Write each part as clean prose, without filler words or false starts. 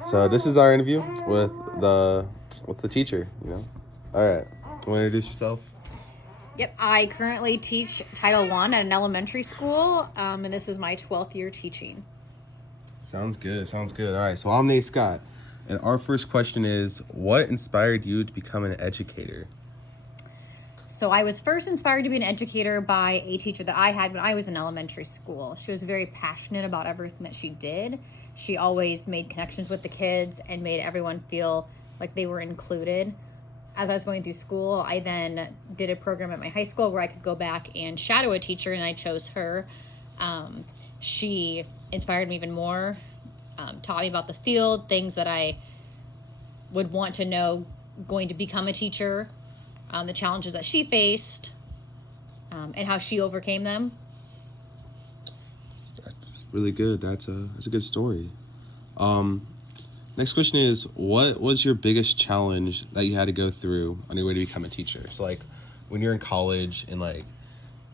So this is our interview with the teacher. All right. Want to introduce yourself? Yep, I currently teach Title I at an elementary school, and this is my 12th year teaching. Sounds good. Sounds good. All right. So I'm Nate Scott, and our first question is, what inspired you to become an educator? So I was first inspired to be an educator by a teacher that I had when I was in elementary school. She was very passionate about everything that she did. She always made connections with the kids and made everyone feel like they were included. As I was going through school, I then did a program at my high school where I could go back and shadow a teacher, and I chose her. She inspired me even more, taught me about the field, things that I would want to know going to become a teacher, the challenges that she faced, and how she overcame them. That's really good. That's a good story. Next question is, what was your biggest challenge that you had to go through on your way to become a teacher? So like when you're in college and like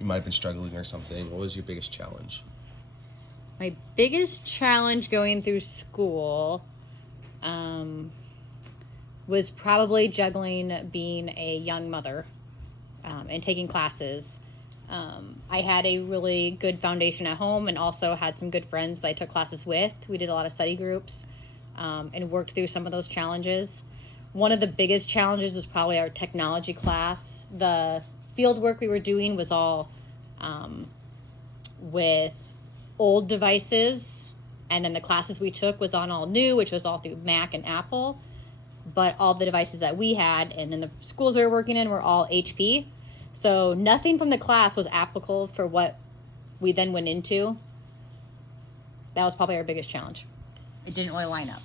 you might have been struggling or something, what was your biggest challenge? My biggest challenge going through school was probably juggling being a young mother and taking classes. I had a really good foundation at home and also had some good friends that I took classes with. We did a lot of study groups and worked through some of those challenges. One of the biggest challenges was probably our technology class. The field work we were doing was all with old devices, and then the classes we took was on all new, which was all through Mac and Apple. But all the devices that we had and then the schools we were working in were all HP. So nothing from the class was applicable for what we then went into. That was probably our biggest challenge. It didn't really line up.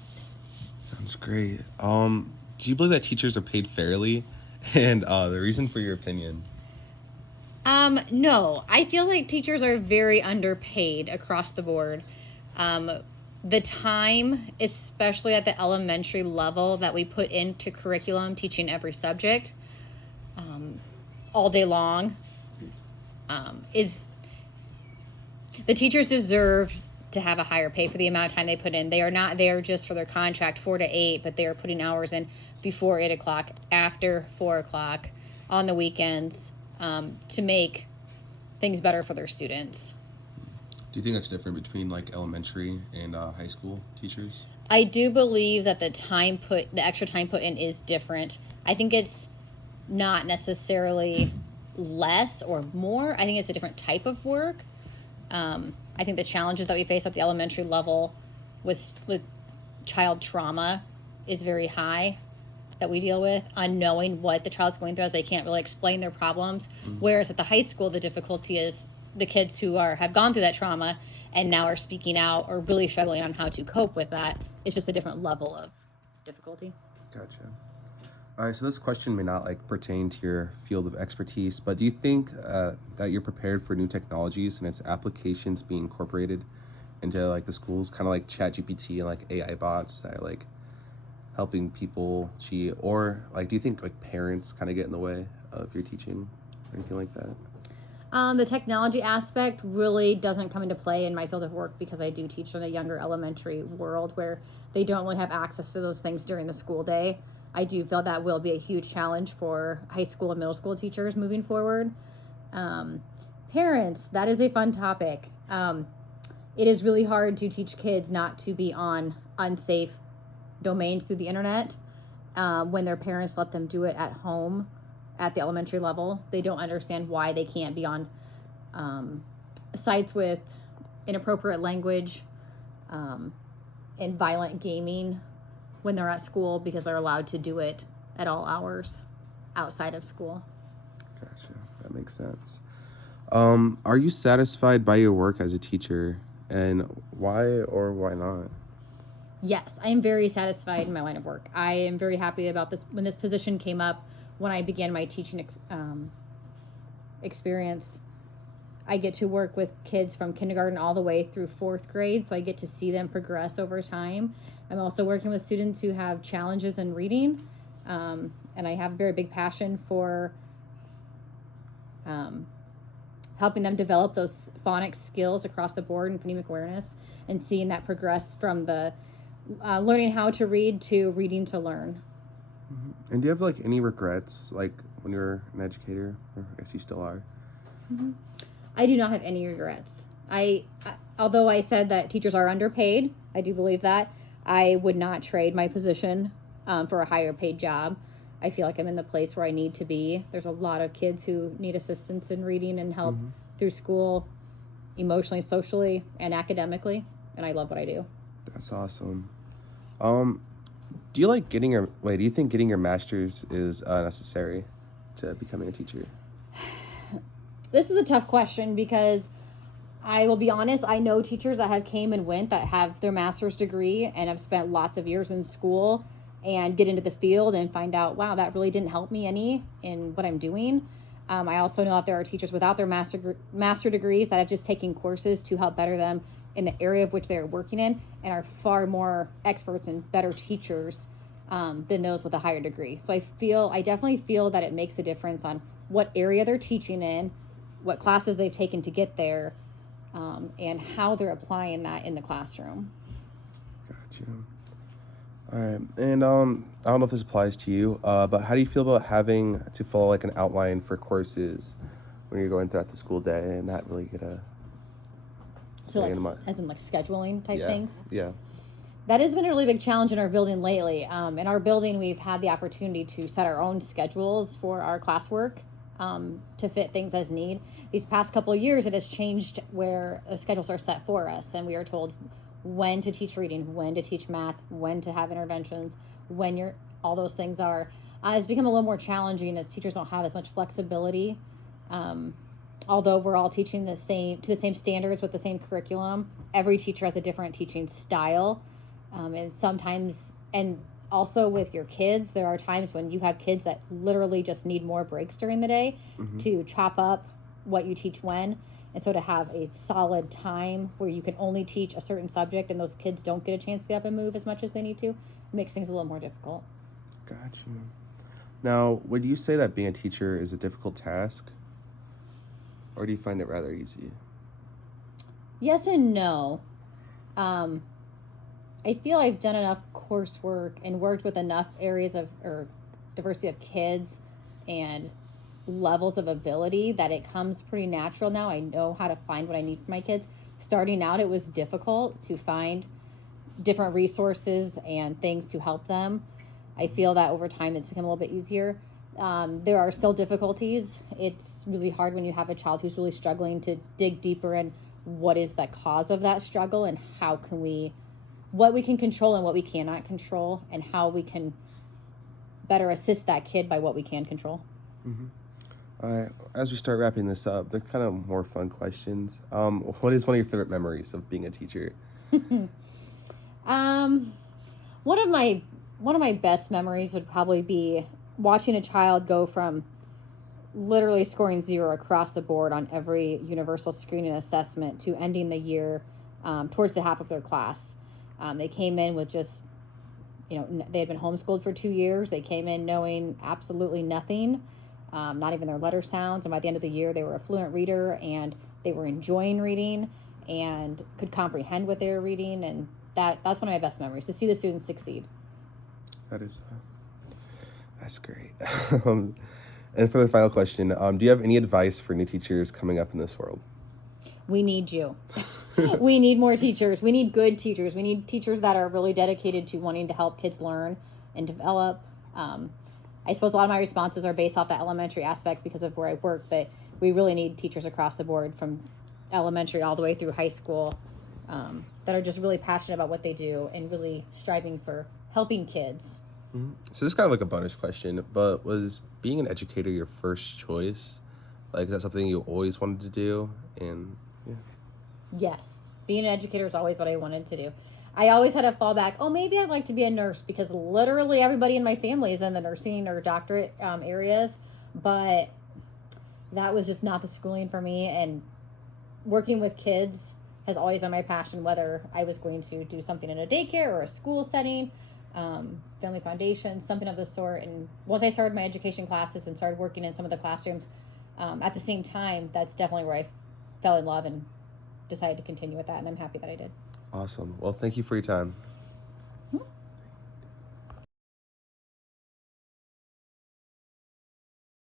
Sounds great. Do you believe that teachers are paid fairly? And the reason for your opinion? No, I feel like teachers are very underpaid across the board. The time, especially at the elementary level, that we put into curriculum, teaching every subject, all day long, is the teachers deserve to have a higher pay for the amount of time they put in. They are not there just for their contract 4 to 8, but they are putting hours in before 8 o'clock, after 4 o'clock, on the weekends, to make things better for their students. Do you think that's different between like elementary and high school teachers? I do believe that the extra time put in is different. I think it's not necessarily less or more. I think it's a different type of work. I think the challenges that we face at the elementary level with child trauma is very high that we deal with, unknowing what the child's going through as they can't really explain their problems. Mm-hmm. Whereas at the high school, the difficulty is the kids who have gone through that trauma and now are speaking out or really struggling on how to cope with that. It's just a different level of difficulty. Gotcha. All right, so this question may not like pertain to your field of expertise, but do you think that you're prepared for new technologies and its applications being incorporated into like the schools, kind of like ChatGPT and like AI bots that are like helping people cheat, or like do you think like parents kind of get in the way of your teaching or anything like that? The technology aspect really doesn't come into play in my field of work because I do teach in a younger elementary world where they don't really have access to those things during the school day. I do feel that will be a huge challenge for high school and middle school teachers moving forward. Parents, that is a fun topic. It is really hard to teach kids not to be on unsafe domains through the internet when their parents let them do it at home at the elementary level. They don't understand why they can't be on sites with inappropriate language and violent gaming when they're at school because they're allowed to do it at all hours outside of school. Gotcha. That makes sense. Are you satisfied by your work as a teacher, and why or why not? Yes, I am very satisfied in my line of work. I am very happy about this. When this position came up, when I began my teaching experience, I get to work with kids from kindergarten all the way through 4th grade, so I get to see them progress over time. I'm also working with students who have challenges in reading, and I have a very big passion for helping them develop those phonics skills across the board and phonemic awareness, and seeing that progress from the learning how to read to reading to learn. And do you have like any regrets, like when you were an educator, or I guess you still are? I do not have any regrets. Although I said that teachers are underpaid, I do believe that. I would not trade my position for a higher paid job. I feel like I'm in the place where I need to be. There's a lot of kids who need assistance in reading and help through school, emotionally, socially, and academically, and I love what I do. That's awesome. Do you think getting your master's is necessary to becoming a teacher? This is a tough question because I will be honest, I know teachers that have came and went that have their master's degree and have spent lots of years in school and get into the field and find out, wow, that really didn't help me any in what I'm doing. I also know that there are teachers without their master degrees that have just taken courses to help better them in the area of which they're working in and are far more experts and better teachers than those with a higher degree. So I definitely feel that it makes a difference on what area they're teaching in, what classes they've taken to get there, and how they're applying that in the classroom. Gotcha. All right, and I don't know if this applies to you, but how do you feel about having to follow like an outline for courses when you're going throughout the school day and not really get a So as in like scheduling type things? Yeah. That has been a really big challenge in our building lately. In our building, we've had the opportunity to set our own schedules for our classwork to fit things as need. These past couple of years, it has changed where the schedules are set for us, and we are told when to teach reading, when to teach math, when to have interventions, all those things are. It's become a little more challenging as teachers don't have as much flexibility. Although we're all teaching to the same standards with the same curriculum, every teacher has a different teaching style. And also with your kids, there are times when you have kids that literally just need more breaks during the day to chop up what you teach when. And so to have a solid time where you can only teach a certain subject and those kids don't get a chance to get up and move as much as they need to, makes things a little more difficult. Gotcha. Now, would you say that being a teacher is a difficult task? Or do you find it rather easy? Yes and no. I feel I've done enough coursework and worked with enough areas or diversity of kids and levels of ability that it comes pretty natural now. I know how to find what I need for my kids. Starting out, it was difficult to find different resources and things to help them. I feel that over time it's become a little bit easier. There are still difficulties. It's really hard when you have a child who's really struggling to dig deeper in what is the cause of that struggle and what we can control and what we cannot control, and how we can better assist that kid by what we can control. All right, as we start wrapping this up, they're kind of more fun questions. What is one of your favorite memories of being a teacher? One of my best memories would probably be watching a child go from literally scoring 0 across the board on every universal screening assessment to ending the year towards the half of their class. They came in with just, they had been homeschooled for 2 years. They came in knowing absolutely nothing, not even their letter sounds. And by the end of the year, they were a fluent reader and they were enjoying reading and could comprehend what they were reading. And that's one of my best memories, to see the students succeed. That's great. And for the final question, do you have any advice for new teachers coming up in this world? We need you. We need more teachers. We need good teachers. We need teachers that are really dedicated to wanting to help kids learn and develop. I suppose a lot of my responses are based off the elementary aspect because of where I work, but we really need teachers across the board from elementary all the way through high school that are just really passionate about what they do and really striving for helping kids. So this is kind of like a bonus question, but was being an educator your first choice? Like, is that something you always wanted to do? And Yes, being an educator is always what I wanted to do. I always had a fallback. Oh, maybe I'd like to be a nurse, because literally everybody in my family is in the nursing or doctorate areas, but that was just not the schooling for me. And working with kids has always been my passion, whether I was going to do something in a daycare or a school setting, family foundation, something of the sort. And once I started my education classes and started working in some of the classrooms at the same time, that's definitely where I fell in love and decided to continue with that, and I'm happy that I did. Awesome. Well, thank you for your time.